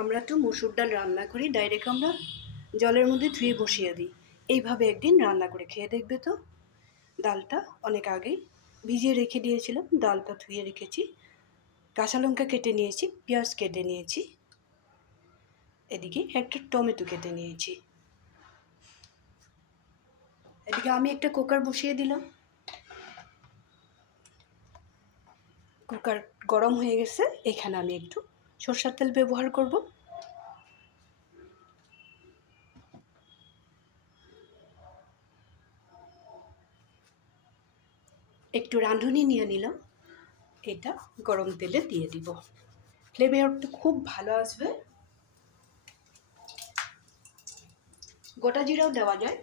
আমরা তো মসুর ডাল রান্না করি ডাইরেক্ট আমরা জলের মধ্যে ধুয়ে বসিয়ে দিই। এইভাবে একদিন রান্না করে খেয়ে দেখবে তো। ডালটা অনেক আগেই ভিজিয়ে রেখে দিয়েছিলাম, ডালটা ধুয়ে রেখেছি, কাঁচা লঙ্কা কেটে নিয়েছি, পেঁয়াজ কেটে নিয়েছি, এদিকে একটা টমেটো কেটে নিয়েছি। এদিকে আমি একটা কুকার বসিয়ে দিলাম। কুকার গরম হয়ে গেছে, এখানে আমি একটু সরষের তেল ব্যবহার করব। একটু রাঁধুনি নিয়ে নিলাম, এটা গরম তেলে দিয়ে দিব। ফ্লেভারটা খুব ভালো আসবে। গোটা জিরাও দেওয়া যায়,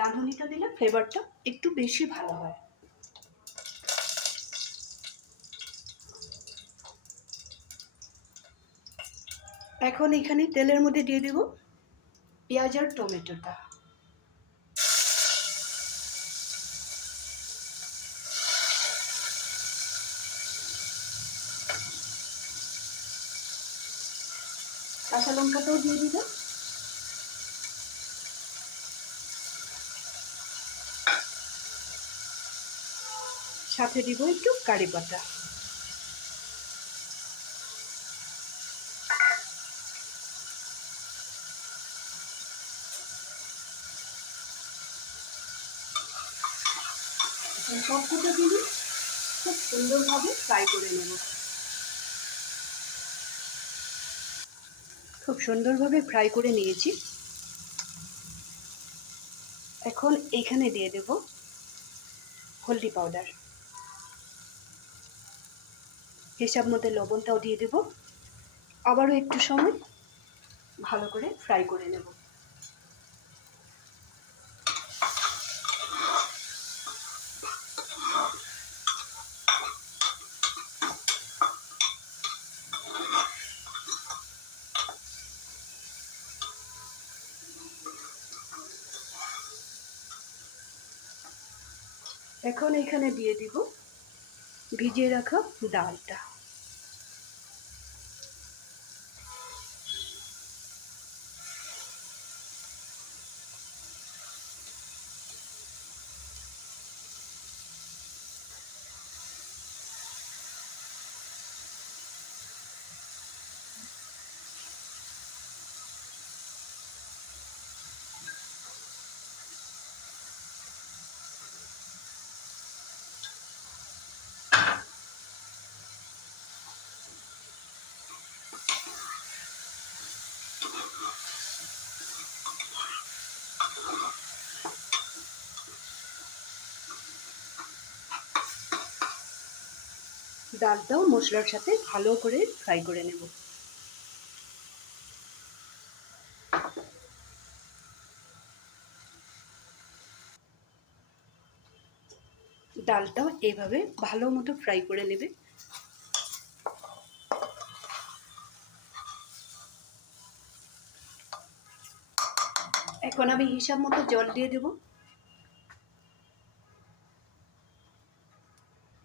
রাঁধুনিটা দিলে ফ্লেভারটা একটু বেশি ভালো হয়। এখন এখানে তেলের মধ্যে দিয়ে দেব পেঁয়াজ আর টমেটোটা। কাঁচা লঙ্কাটাও দিয়ে দিব। সাথে দিব একটু কারি পাতা। সবকটা দিয়ে খুব সুন্দরভাবে ফ্রাই করে নেব। খুব সুন্দরভাবে ফ্রাই করে নিয়েছি। এখন এখানে দিয়ে দেব হলদি পাউডার, হিসাব মতো লবণটাও দিয়ে দেব। আবারও একটু সময় ভালো করে ফ্রাই করে নেব। এখন এখানে দিয়ে দিব ভিজিয়ে রাখা ডালটা। ডালটাও মশলার সাথে ভালো করে ফ্রাই করে নেব। ডালটাও এইভাবে ভালো মতো ফ্রাই করে নেবে। এখন আমি হিসাব মতো জল দিয়ে দেব।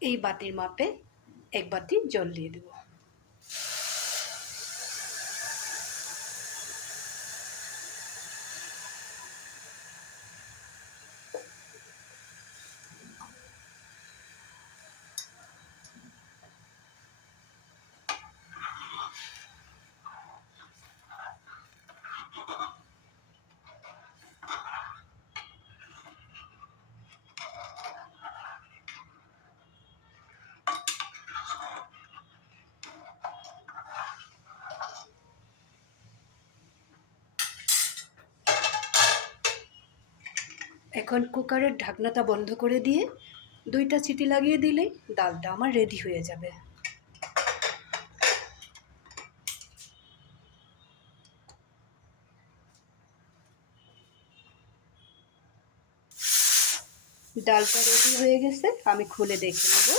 এই বাটির মাপে এক বাটি জল দিয়ে দেব। এখন কুকারের ঢাকনাটা বন্ধ করে দিয়ে 2টা সিটি লাগিয়ে দিলেই ডালটা আমার রেডি হয়ে যাবে। ডালটা রেডি হয়ে গেছে, আমি খুলে দেখে নেব।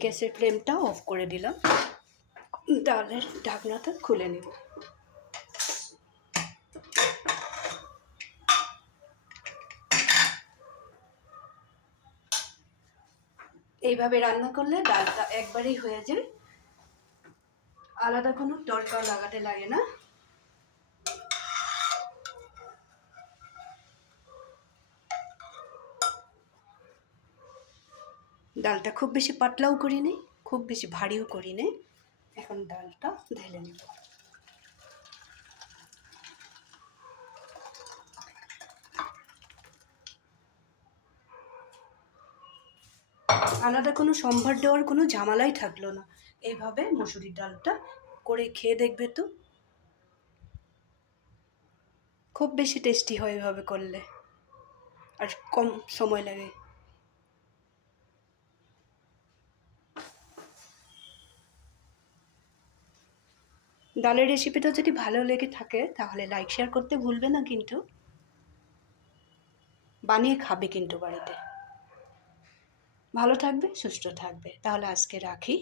গ্যাসের ফ্লেমটা অফ করে দিলাম, ডালের ঢাকনাটা খুলে নেব। এইভাবে রান্না করলে ডালটা একবারেই হয়ে যায়। আলাদা কোনো তড়কা লাগাতে লাগে না। ডালটা খুব বেশি পাতলাও করি নি, খুব বেশি ভারীও করি নি। এখন ডালটা ঢেলে নেব। আলাদা কোনো সম্ভার দেওয়ার কোনো ঝামেলাই থাকলো না। এইভাবে মসুরির ডালটা করে খেয়ে দেখবে তো, খুব বেশি টেস্টি হয় এভাবে করলে, আর কম সময় লাগে। ডালের রেসিপিটা যদি ভালো লেগে থাকে তাহলে লাইক শেয়ার করতে ভুলবে না কিন্তু, বানিয়ে খাবে কিন্তু বাড়িতে। ভালো থাকবে, সুস্থ থাকবে। তাহলে আজকে রাখি।